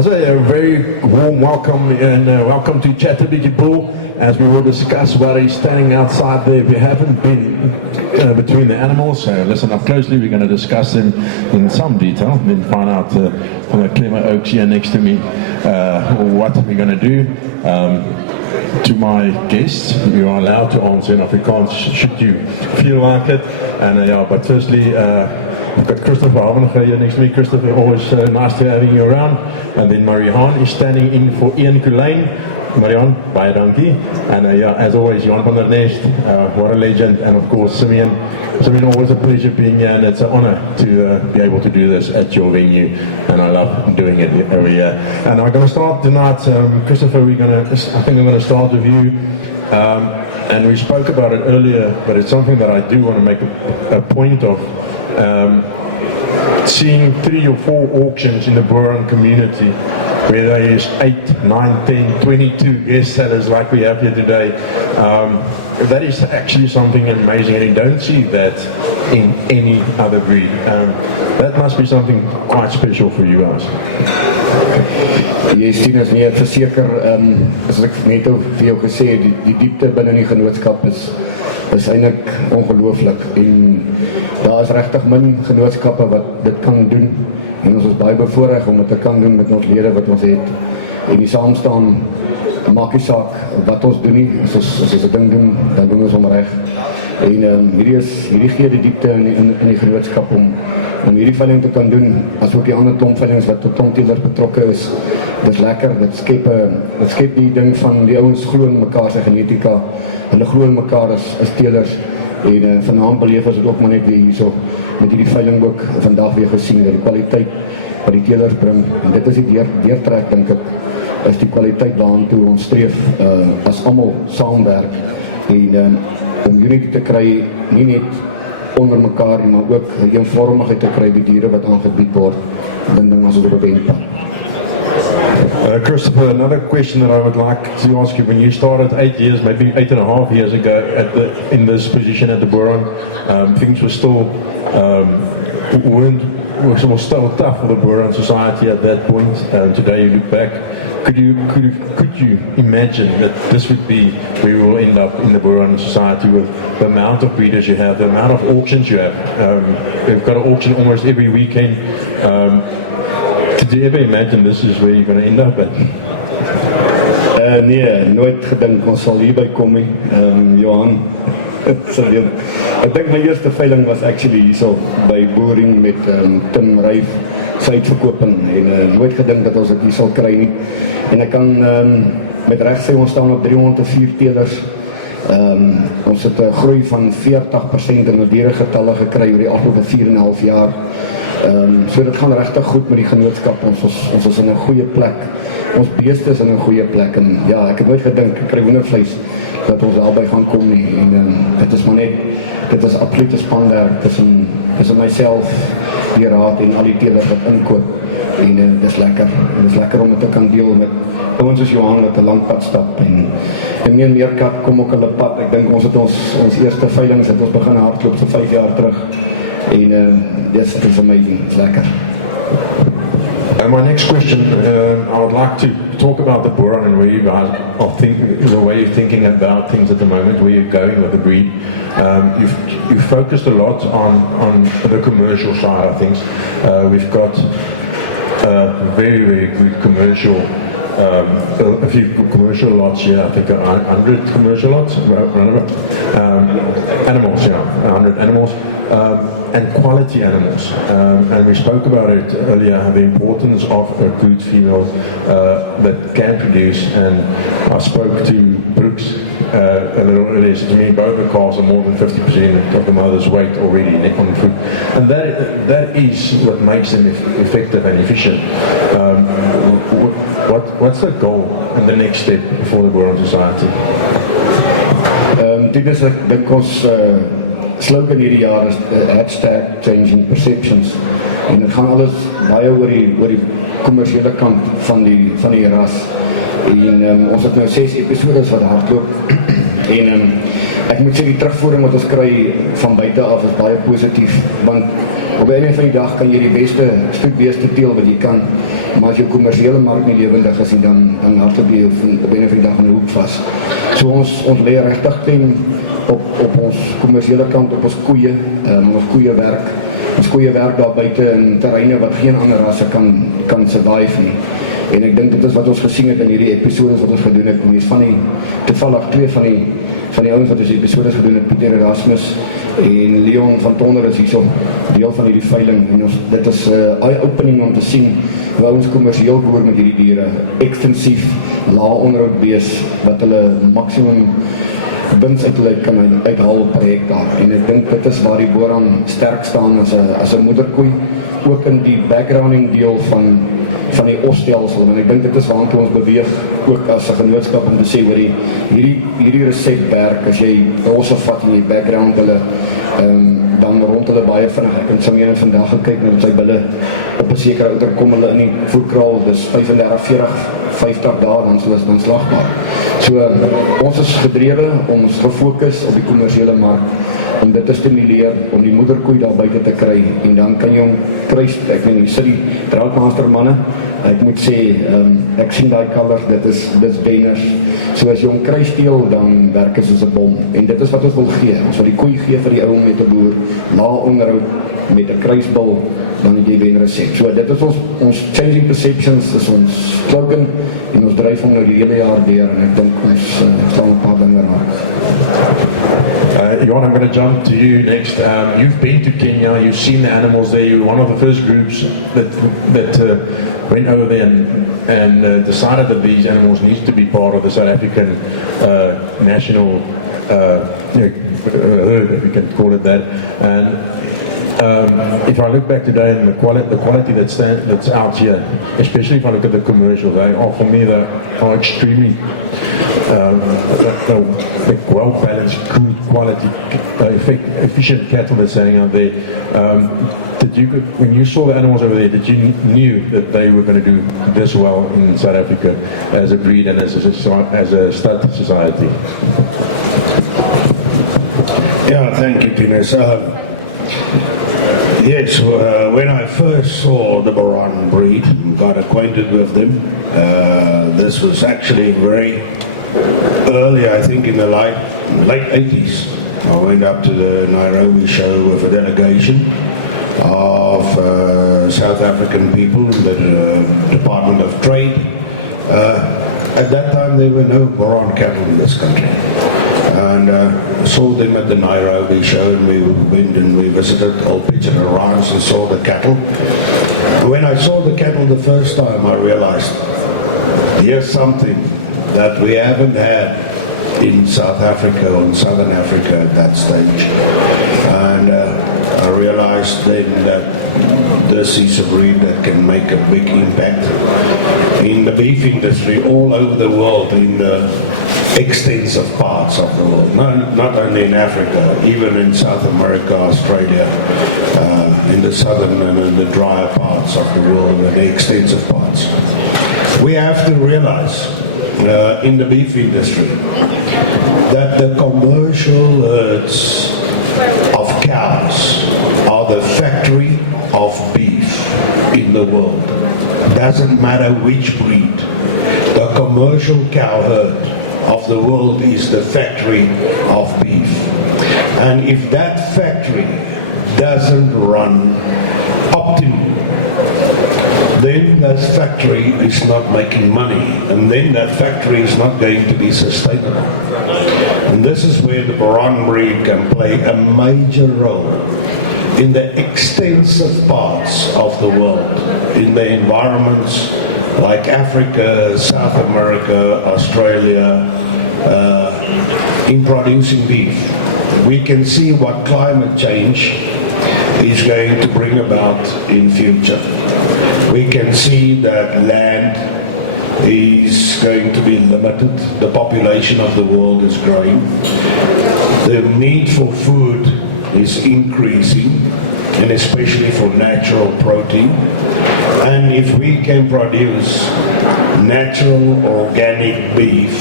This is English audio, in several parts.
Also, a very warm welcome and welcome to Chattaboogie Bull as we will discuss what is standing outside there. If you haven't been between the animals, listen up closely. We're going to discuss them in some detail, then find out from the clever oaks here next to me what we're going to do. To my guests, you are allowed to answer in Afrikaans should you feel like it. And but firstly, we've got Christopher Havenega here next to me. Christopher, always nice to having you around. And then Marianne is standing in for Ian Kulijn. Marianne, baie dankie. And as always, Jan van der Nest, what a legend. And of course, Simeon. Simeon, always a pleasure being here, and it's an honor to be able to do this at your venue. And I love doing it every year. And I'm going to start tonight, Christopher. I think I'm going to start with you. And we spoke about it earlier, but it's something that I do want to make a point of. Seeing 3 or 4 auctions in the Boran community where there is 8, 9, 10, 22 guest sellers like we have here today, that is actually something amazing, and you don't see that in any other breed. That must be something quite special for you guys. Yes, Tinus, nee, verseker, as ek net vir jou gesê, die diepte binne die genootskap is eintlik ongelooflik, en daar is regtig min genootskappe wat dit kan doen, en ons is baie bevoorreg om dit te kan doen met ons lede wat ons het, en die saamstaan maak nie saak wat ons doen nie, as ons 'n ding doen, dan doen ons hom reg, en hierdie gee die diepte in die genootskap om hierdie veiling te kan doen, as ook die ander klomp veilings wat tot klomteelers betrokke is. Dit is lekker, dit skep die ding van die ouens glo in mekaar se genetika, hulle glo in mekaar as teelers, en vanaand beleef ons dit ook maar net weer hierso, met hierdie veiling ook vandag weer gesien, dat die kwaliteit wat die teelers bring, en dit is die deurtrek, dink ek, is die kwaliteit waartoe ons streef, as almal saamwerk, en om unity te kry, nie net onder mekaar, maar ook eenvormigheid te kry die diere wat aangebied word, ding as op 'n wendpad. Christopher, another question that I would like to ask you, when you started 8 years, maybe 8.5 years ago in this position at the Boran, things were still were still tough for the Boran society at that point. Today you look back, could you imagine that this would be where we will end up in the Boran society with the amount of breeders you have, the amount of auctions you have? We've got an auction almost every weekend. Did you ever imagine this is where you're going to end up at? Nee, nooit gedink ons sal hierby kom nie, Johan. Ek dink my eerste veiling was actually hierso by Boering met Tim Ryf se uitverkoping, en nooit gedink dat ons dit hier sal kry nie. En ek kan met reg sê ons staan op 304 teelers. Ons het 'n groei van 40% in ons dieregetalle gekry oor die afgelope 4,5 jaar. So dit gaan regtig goed met die genootskap, ons is in 'n goeie plek, ons beeste is in 'n goeie plek, en ja, ek het nooit gedink, ek kry hoendervleis, dat ons albei gaan kom nie, en dit is maar net, dit is absolute spanwerk tussen myself, die raad en al die teelers wat inkoop, en dit is lekker om dit te kan deel met ouens soos Johan wat 'n lang pad stap, en meer kat kom ook hulle pad. Ek dink ons het ons eerste veilings het ons begin hardloop so 5 jaar terug, en yes, it's amazing, it's lekker. And my next question, I would like to talk about the Boran and where you guys are thinking, the way you're thinking about things at the moment, where you're going with the breed. You've focused a lot on the commercial side of things. We've got very, very good commercial, a few commercial lots here, I think 100 commercial lots, animals, 100 animals. And quality animals, and we spoke about it earlier, the importance of a good female that can produce, and I spoke to Brooks a little earlier, so to me both the calves are more than 50% of the mother's weight already on food, and that is what makes them effective and efficient. What's the goal and the next step for the Boran Society? Dit is ek ons slogan hierdie jaar is #changing perceptions, en dit gaan alles baie oor die kommersiële kant van die ras, en ons het nou 6 episodes wat hardloop, en ek moet sê die terugvoering wat ons kry van buite af is baie positief, want op 'n einde van die dag kan jy die beste stoetbeeste teel wat jy kan, maar as jou kommersiële mark nie lewendig is nie, dan hardloop jy op 'n einde van die dag in 'n hoek vas. So ons lê regtig klem op ons kommersiële kant, op ons koeie, ons koeie werk daar buite in terreine wat geen ander rasse kan survive nie. En ek dink dit is wat ons gesien het in hierdie episodes wat ons gedoen het. En toevallig twee van die ouens wat ons episodes gedoen het, Pieter Erasmus en Leon van Tonder is hierso deel van hierdie veiling. En dit is 'n eye-opening om te sien hoe ouens kommersieel boer met hierdie diere, ekstensief, lae onderhoud bees, wat hulle maksimum wins uit hulle kan uithaal per hektaar. En ek dink dit is waar die Boran sterk staan as 'n moederkoei, ook in die backgrounding deel van die osstelsel. En ek dink dit is waartoe ons beweeg, ook as 'n genootskap, om te sê oor hierdie resep werk. As jy rosse vat in die background hulle, dan rond hulle baie vinnig. Ek het sommer vandag gekyk met sy bulle op 'n sekere ouder kom hulle in die voerkraal, dis 35, 40, 50 dae dan slagbaar. So ons is gedrewe, ons gefokus op die kommersiële mark, om dit te stimuleer, om die moederkoei daar buite te kry, en dan kan jy hom kruis. Ek weet nie, sit die draadmaster manne, ek moet sê, ek sien daai kalvers, dit is benners. So as jy hom kruisteel, dan werk hy soos 'n bom, en dit is wat ons wil gee. Ons wil die koei gee vir die ou met 'n boer, lae onderhoud, met 'n kruisbul, dan het jy wen resep. So dit is ons changing perceptions, is ons slogan, en ons dryf hom nou die hele jaar deur, en ek dink ons sal 'n paar dinge maak. Johan, I'm going to jump to you next. You've been to Kenya, you've seen the animals there, you were one of the first groups that went over there and decided that these animals need to be part of the South African national herd, if you can call it that. And if I look back today and the quality that's out here, especially if I look at the commercials, for me they are extremely the well-balanced, good quality, efficient cattle they're selling out there. When you saw the animals over there, did you knew that they were going to do this well in South Africa as a breed and as a stud society? Yeah, thank you, Tinus. Yes, when I first saw the Boran breed, got acquainted with them, this was actually very early, I think in the late 80s. I went up to the Nairobi show with a delegation of South African people in the Department of Trade. At that time there were no Boran cattle in this country. And saw them at the Nairobi show, and we went and we visited Old Pigeon Ranch and saw the cattle. When I saw the cattle the first time, I realized here's something that we haven't had in South Africa or in Southern Africa at that stage. And I realized then that this is a breed that can make a big impact in the beef industry all over the world, in the extensive parts of the world, not only in Africa, even in South America, Australia, in the southern and in the drier parts of the world, and the extensive parts. We have to realize in the beef industry that the commercial herds of cows are the factory of beef in the world. Doesn't matter which breed, the commercial cow herd of the world is the factory of beef. And if that factory doesn't run optimally, then that factory is not making money, and then that factory is not going to be sustainable. And this is where the Boran breed can play a major role in the extensive parts of the world, in the environments like Africa, South America, Australia, in producing beef. We can see what climate change is going to bring about in future. We can see that land is going to be limited. The population of the world is growing. The need for food is increasing, and especially for natural protein. And if we can produce natural organic beef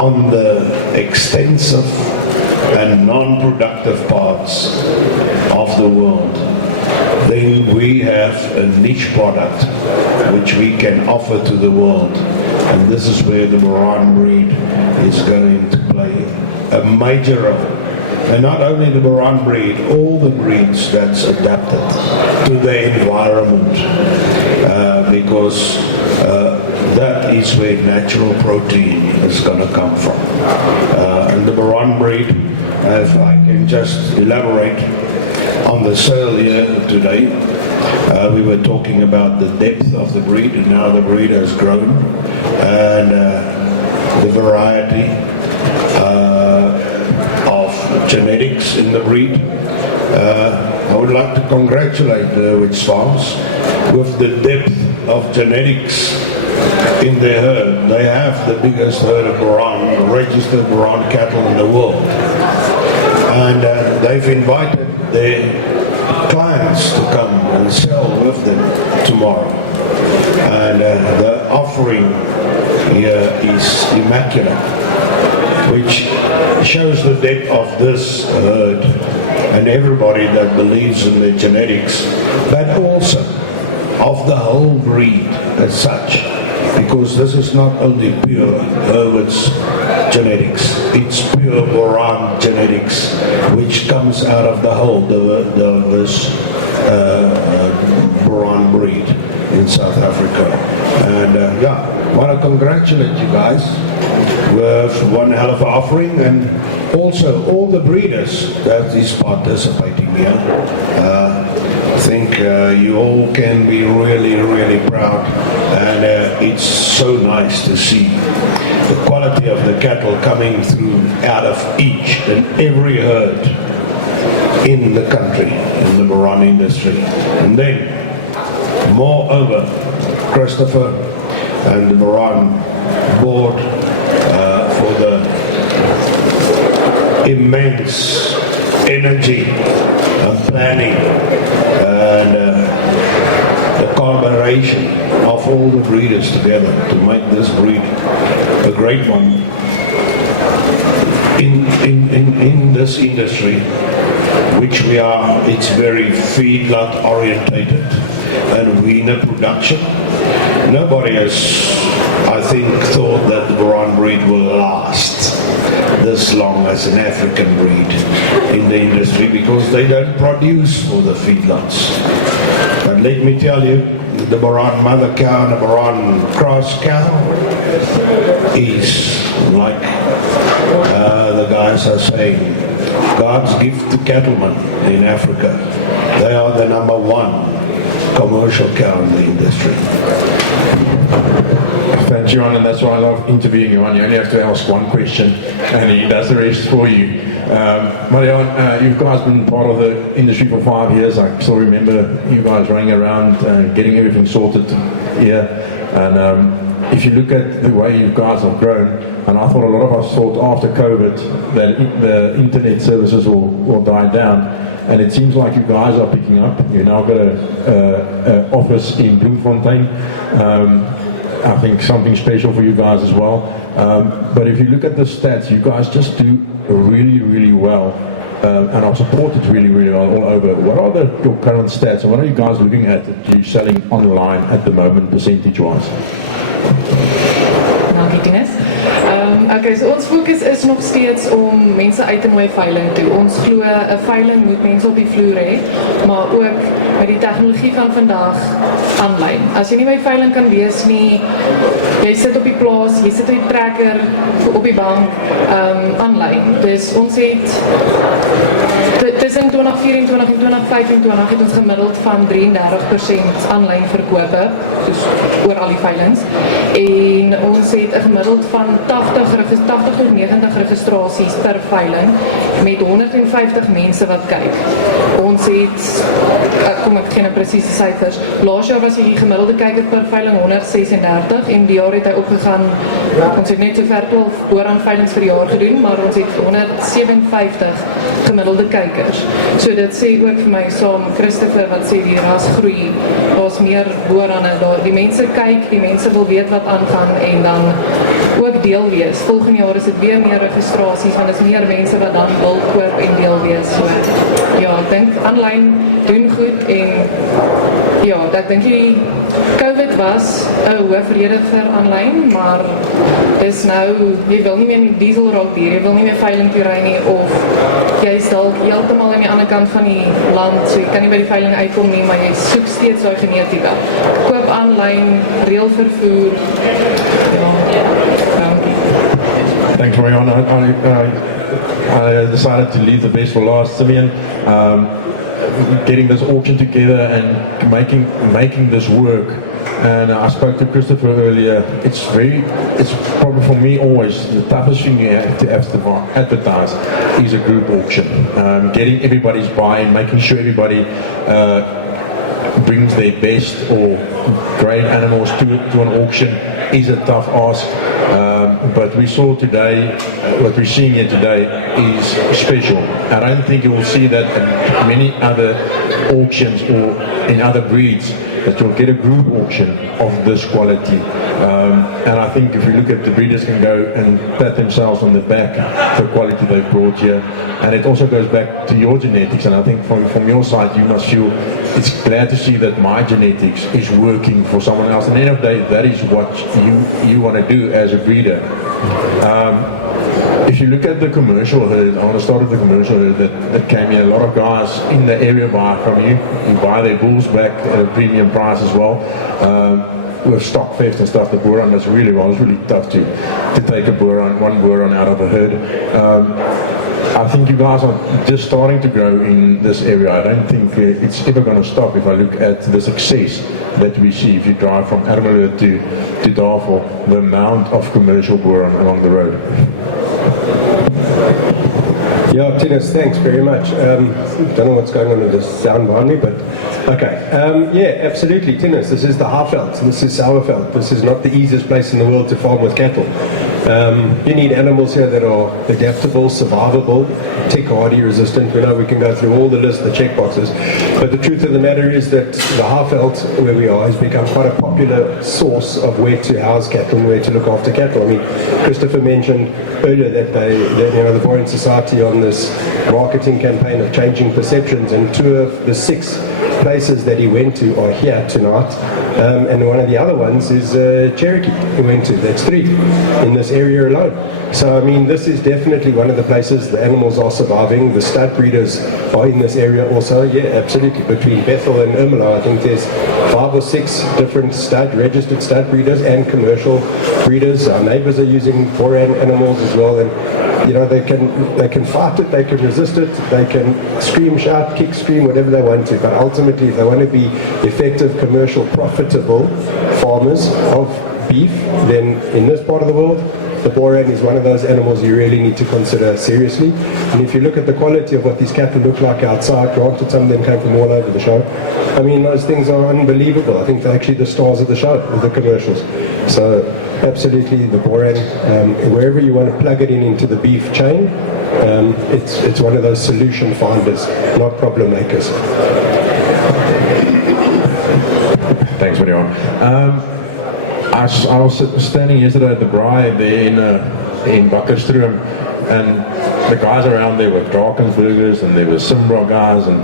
on the extensive and non-productive parts of the world, then we have a niche product which we can offer to the world. And this is where the Boran breed is going to play a major role. And not only the Boran breed, all the breeds that's adapted to the environment, because that is where natural protein is going to come from. And the Boran breed, if I can just elaborate on the sale here today, we were talking about the depth of the breed, and now the breed has grown, and the variety of genetics in the breed. I would like to congratulate the Wits Farms with the depth of genetics in their herd. They have the biggest herd of Boran, registered Boran cattle in the world. And they've invited their clients to come and sell with them tomorrow. And the offering here is immaculate, which shows the depth of this herd and everybody that believes in the genetics, but also of the whole breed as such, because this is not only pure Herbert's genetics, it's pure Boran genetics, which comes out of the whole this Boran breed in South Africa. And I want to congratulate you guys with one hell of an offering, and also all the breeders that is participating here. I think you all can be really, really proud, and it's so nice to see the quality of the cattle coming through out of each and every herd in the country, in the Boran industry. And then, moreover, Christopher and the Boran board for the immense energy and planning and the collaboration of all the breeders together to make this breed a great one in this industry, which we are. It's very feedlot orientated and weaner production. Nobody has, I think, thought that the Boran breed will last this long as an African breed in the industry, because they don't produce for the feedlots. But let me tell you, the Boran mother cow and the Boran cross cow is like the guys are saying, God's gift to cattlemen in Africa. They are the #1 commercial cow in the industry. Thanks, Johan, and that's why I love interviewing you. You only have to ask one question, and he does the rest for you. Marion, you guys been part of the industry for 5 years. I still remember you guys running around getting everything sorted here. And if you look at the way you guys have grown, and I thought a lot of us thought after COVID that the internet services will die down, and it seems like you guys are picking up. You now got an office in Bloemfontein. I think something special for you guys as well. But if you look at the stats, you guys just do really, really well, and are supported really, really well all over. What are your current stats, and what are you guys looking at that you're selling online at the moment, percentage-wise? Dankie, Tinus. Okay, so ons fokus is nog steeds om mense uit te nooi veiling toe. Ons glo 'n veiling moet mense op die vloer hê, maar ook met die tegnologie van vandag aanlyn. As jy nie by veiling kan wees nie, jy sit op die plaas, jy sit op die trekker, op die bank, aanlyn. Dus ons het tussen 2024 en 2025 het ons gemiddeld van 33% aanlyn verkope, soos oor al die veilings. En ons het 'n gemiddeld van 80 tot 90 registrasies per veiling met 150 mense wat kyk. Ons het, kom ek gee nou presiese syfers, laas jaar was die gemiddelde kyker per veiling 136 en die jaar het hy opgegaan, ons het net sover 12 Boran veilings vir jaar gedoen, maar ons het 157 gemiddelde kykers. So dit sê ook vir my saam, Christopher wat sê die ras groei, daar's meer Boranne, die mense kyk, die mense wil weet wat aangaan en dan ook deel wees. Volgende jaar is dit weer meer registrasies, want is meer mense wat dan wil koop en deel wees. So ja, ek dink aanlyn doen goed en ja, ek dink die COVID was 'n hoofrede vir aanlyn, maar dis nou, jy wil nie meer in die diesel raak hier, jy wil nie meer veiling toe ry nie, of jy is dalk heeltemal aan die ander kant van die land, so jy kan nie by die veiling uitkom nie, maar jy soek steeds daai genetika. Koop aanlyn, reël vervoer. Ja. Thanks, Marion. I decided to leave the best for last. Simeon, getting this auction together and making this work. And I spoke to Christopher earlier. It's probably for me always the toughest thing you have to advertise is a group auction. Getting everybody's buy-in, making sure everybody brings their best or great animals to an auction is a tough ask. But we saw today, what we're seeing here today is special. I don't think you will see that in many other auctions or in other breeds, that you'll get a group auction of this quality. And I think if you look at the breeders can go and pat themselves on the back for the quality they've brought here. And it also goes back to your genetics, and I think from your side you must feel it's glad to see that my genetics is working for someone else. And at the end of the day, that is what you want to do as a breeder. If you look at the commercial herd, I want to start with the commercial herd that came here. A lot of guys in the area buy from you. You buy their bulls back at a premium price as well. With stock theft and stuff, the Boran does really well. It's really tough to take one Boran out of a herd. I think you guys are just starting to grow in this area. I don't think it's ever going to stop if I look at the success that we see if you drive from Ermelo to Darvel, the amount of commercial Boran along the road. Yeah, Tinus, thanks very much. Don't know what's going on with the sound behind me, but okay. Yeah, absolutely, Tinus. This is the Haarveld. This is Sauerveld. This is not the easiest place in the world to farm with cattle. You need animals here that are adaptable, survivable, tick hardy, resistant. We know we can go through all the list, the check boxes. But the truth of the matter is that the Haarveld, where we are, has become quite a popular source of where to house cattle and where to look after cattle. I mean, Christopher mentioned earlier that the Boran Society on this marketing campaign of changing perceptions, and 2 of the 6 places that he went to are here tonight, and one of the other ones is Cherokee he went to. That's 3 in this area alone. So I mean, this is definitely one of the places the animals are surviving. The stud breeders are in this area also. Yeah, absolutely. Between Bethel and Ermelo, I think there's 5 or 6 different registered stud breeders and commercial breeders. Our neighbors are using Boran animals as well, and you know, they can fight it, they can resist it, they can scream, shout, kick, scream, whatever they want to. But ultimately, if they want to be effective, commercial, profitable farmers of beef, then in this part of the world, the Boran is one of those animals you really need to consider seriously. And if you look at the quality of what these cattle look like outside, granted some of them came from all over the show, I mean, those things are unbelievable. I think they're actually the stars of the show, of the commercials. So absolutely, the Boran, wherever you want to plug it into the beef chain, it's one of those solution finders, not problem makers. Thanks, Marion. I was standing yesterday at the braai there in Bakkerstroom, and the guys around there were Drakensburgers, and there were Simbra guys and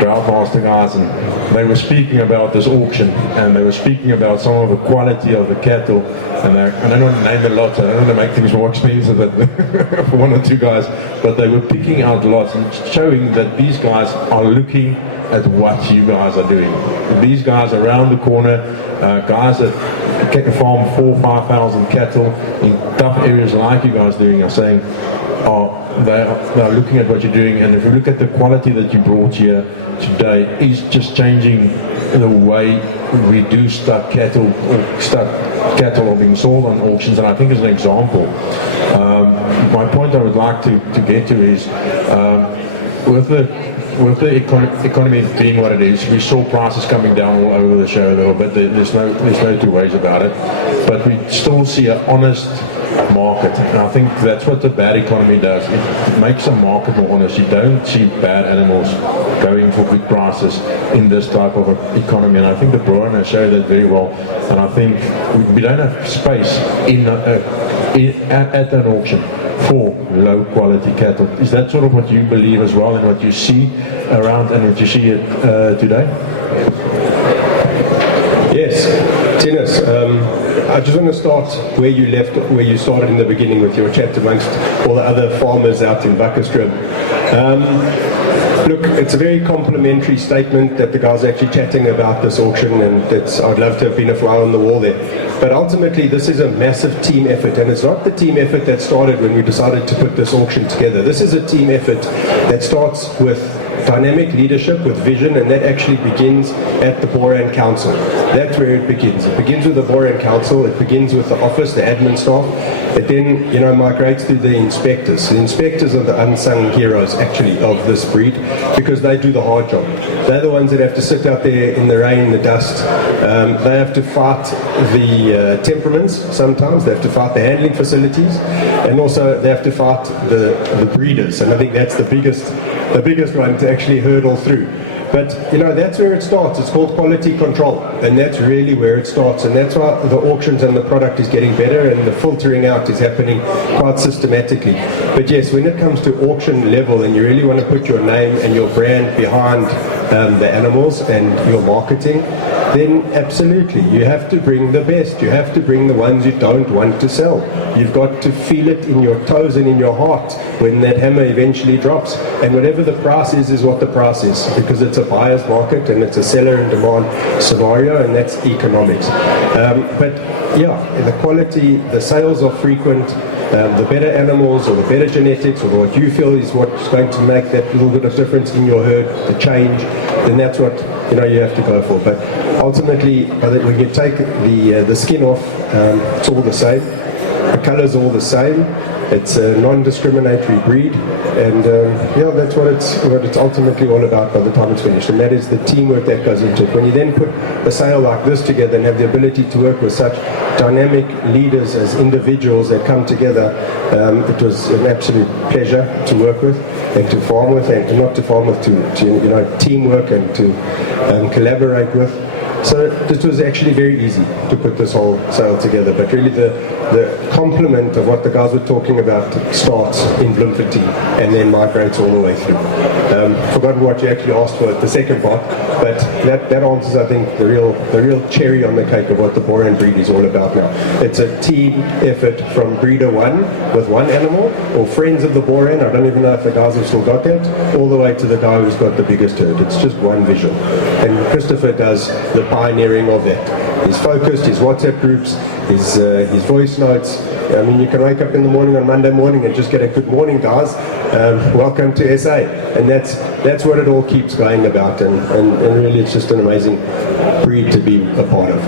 Droughtmaster guys, and they were speaking about this auction, and they were speaking about some of the quality of the cattle, and I don't want to name the lots, I don't want to make things more expensive for 1 or 2 guys, but they were picking out lots and showing that these guys are looking at what you guys are doing. These guys around the corner, guys that can farm 4,000 or 5,000 cattle in tough areas like you guys doing, are saying, they are looking at what you're doing, and if you look at the quality that you brought here today, is just changing the way we do stuck cattle, or stuck cattle are being sold on auctions. And I think as an example, my point I would like to get to is with the with the economy being what it is, we saw prices coming down all over the show a little bit. There's no two ways about it. But we still see an honest market, and I think that's what the bad economy does. It makes a market more honest. You don't see bad animals going for big prices in this type of economy, and I think the Boran has showed that very well. And I think we don't have space at an auction for low quality cattle. Is that sort of what you believe as well, and what you see around and what you see today? Yes, Tinus, I just want to start where you started in the beginning with your chat amongst all the other farmers out in Bakkerström. Look, it's a very complimentary statement that the guys are actually chatting about this auction, and I'd love to have been a fly on the wall there. But ultimately, this is a massive team effort, and it's not the team effort that started when we decided to put this auction together. This is a team effort that starts with dynamic leadership, with vision, and that actually begins at the Boran Council. That's where it begins. It begins with the Boran Council, it begins with the office, the admin staff. It then, migrates to the inspectors. The inspectors are the unsung heroes, actually, of this breed, because they do the hard job. They're the ones that have to sit out there in the rain, the dust. They have to fight the temperaments sometimes. They have to fight the handling facilities, and also they have to fight the breeders. And I think that's the biggest one to actually hurdle through. But, that's where it starts. It's called quality control, and that's really where it starts. And that's why the auctions and the product is getting better, and the filtering out is happening quite systematically. But yes, when it comes to auction level, and you really want to put your name and your brand behind the animals and your marketing, then absolutely, you have to bring the best. You have to bring the ones you don't want to sell. You've got to feel it in your toes and in your heart when that hammer eventually drops. And whatever the price is what the price is, because it's a buyer's market and it's a seller and demand scenario, and that's economics. But yeah, the quality, the sales are frequent. The better animals or the better genetics or what you feel is what's going to make that little bit of difference in your herd, the change, then that's what you have to go for. But ultimately, when you take the skin off, it's all the same. The colour's all the same. It's a non-discriminatory breed, and that's what it's ultimately all about by the time it's finished, and that is the teamwork that goes into it. When you then put a sale like this together and have the ability to work with such dynamic leaders as individuals that come together, it was an absolute pleasure to work with and to farm with, and not to farm with, to teamwork and to collaborate with. So this was actually very easy to put this whole sale together, but really the complement of what the guys were talking about starts in Bloemfontein and then migrates all the way through. Forgotten what you actually asked for at the second part, but that answers, I think, the real cherry on the cake of what the Boran breed is all about now. It's a team effort from breeder one with one animal, or friends of the Boran, I don't even know if the guys have still got that, all the way to the guy who's got the biggest herd. It's just one vision. And Christopher does the pioneering of that. He's focused, his WhatsApp groups, his voice notes. I mean, you can wake up in the morning on Monday morning and just get a good morning, guys. Welcome to SA. And that's what it all keeps going about. And really, it's just an amazing breed to be a part of.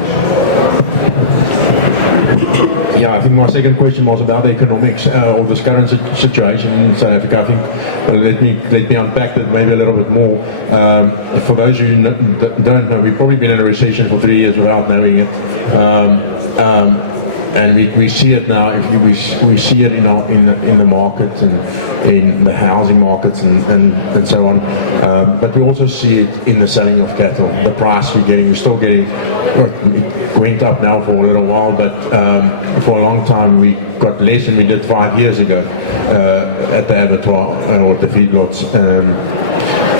Yeah, I think my second question was about the economics of this current situation in South Africa. I think let me unpack that maybe a little bit more. For those who don't know, we've probably been in a recession for 3 years without knowing it. And we see it now. We see it in the market and in the housing markets and so on. But we also see it in the selling of cattle. The price we're still getting. It went up now for a little while, but for a long time we got less than we did 5 years ago at the abattoir or at the feedlots.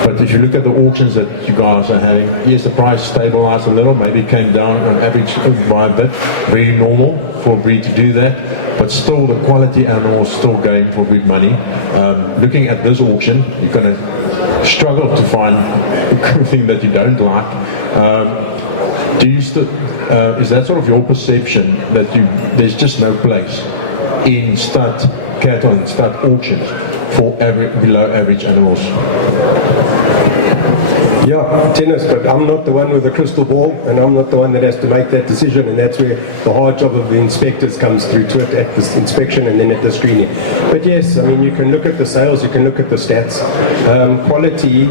But if you look at the auctions that you guys are having, yes, the price stabilized a little, maybe it came down on average by a bit, very normal for a breed to do that, but still the quality animals still going for big money. Looking at this auction, you're going to struggle to find a thing that you don't like. Is that sort of your perception that there's just no place in stud cattle and stud auctions for below average animals? Yeah, tennis, but I'm not the one with the crystal ball, and I'm not the one that has to make that decision, and that's where the hard job of the inspectors comes through to it at the inspection and then at the screening. But yes, I mean, you can look at the sales, you can look at the stats. Quality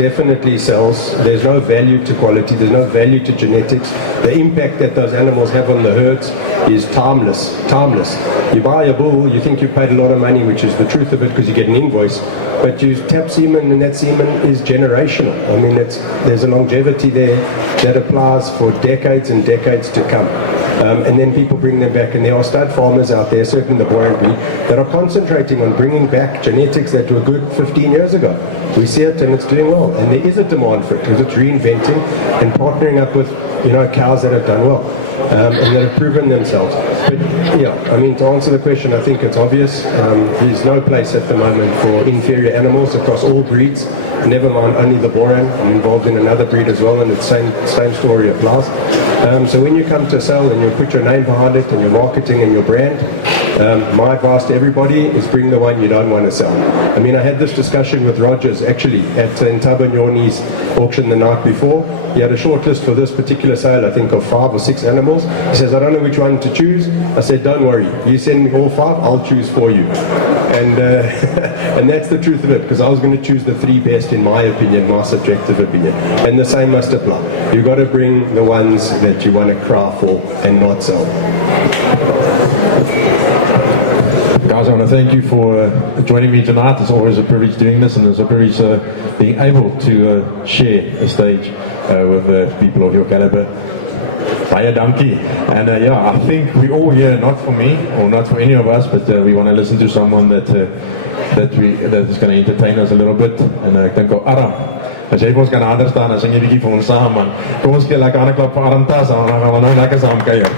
definitely sells. There's no value to quality, there's no value to genetics. The impact that those animals have on the herds is timeless. You buy a bull, you think you paid a lot of money, which is the truth of it because you get an invoice, but you tap semen and that semen is generational. I mean, there's a longevity there that applies for decades and decades to come. And then people bring them back, and there are stud farmers out there, certainly the Boran breed, that are concentrating on bringing back genetics that were good 15 years ago. We see it and it's doing well, and there is a demand for it because it's reinventing and partnering up with cows that have done well. And that have proven themselves. But yeah, I mean, to answer the question, I think it's obvious. There's no place at the moment for inferior animals across all breeds. Never mind only the Boran. I'm involved in another breed as well, and the same story applies. So when you come to sell and you put your name behind it and your marketing and your brand, my advice to everybody is bring the one you don't want to sell. I mean, I had this discussion with Rogers actually at Ntabanyoni's auction the night before. He had a short list for this particular sale, I think of 5 or 6 animals. He says, I don't know which one to choose. I said, don't worry, you send me all 5, I'll choose for you. And and that's the truth of it, because I was going to choose the 3 best in my opinion, my subjective opinion. And the same must apply. You've got to bring the ones that you want to cry for and not sell. Guys, I want to thank you for joining me tonight. It's always a privilege doing this, and it's a privilege being able to share a stage with people of your caliber. Baie dankie. And yeah, I think we all here, not for me or not for any of us, but we want to listen to someone that is going to entertain us a little bit. En ek dink Aram, as jy vir ons kan nader staan, dan sing jy 'n bietjie vir ons saam man. Kom ons gee lekker 'n klap vir Aram Tas, dan gaan we nou lekker saam kuier.